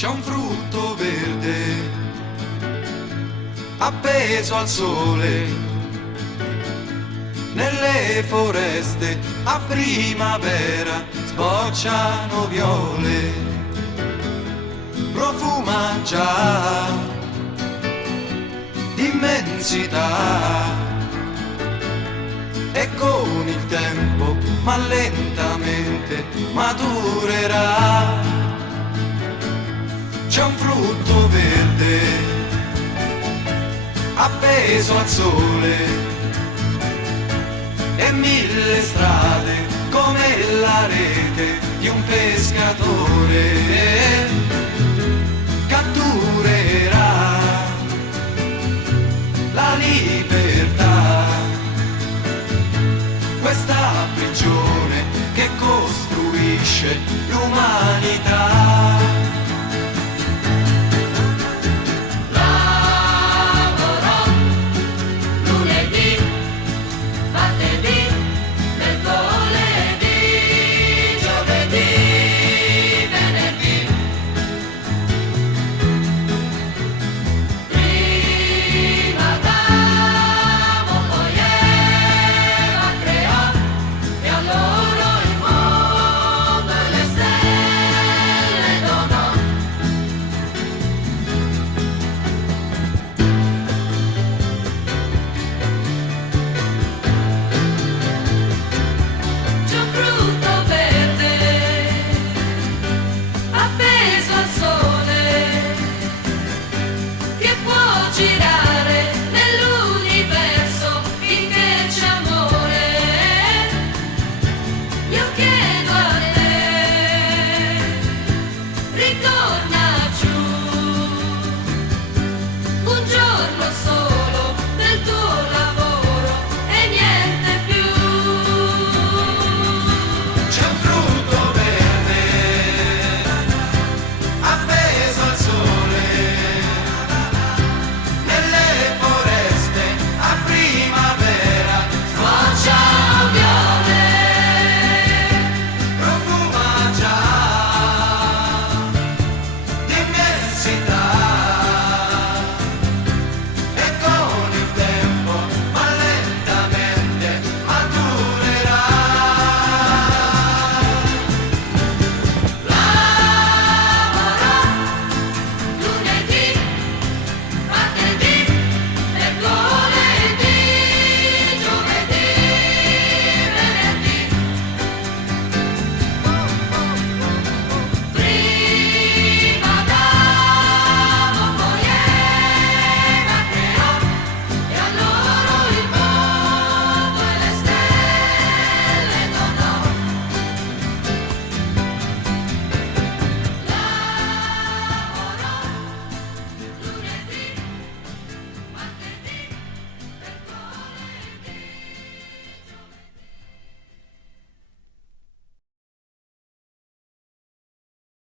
c'è un frutto verde appeso al sole, nelle foreste a primavera sbocciano viole, profuma già d'immensità e con il tempo ma lentamente maturerà. C'è un frutto verde appeso al sole e mille strade come la rete di un pescatore catturerà la libertà, questa prigione che costruisce l'umanità.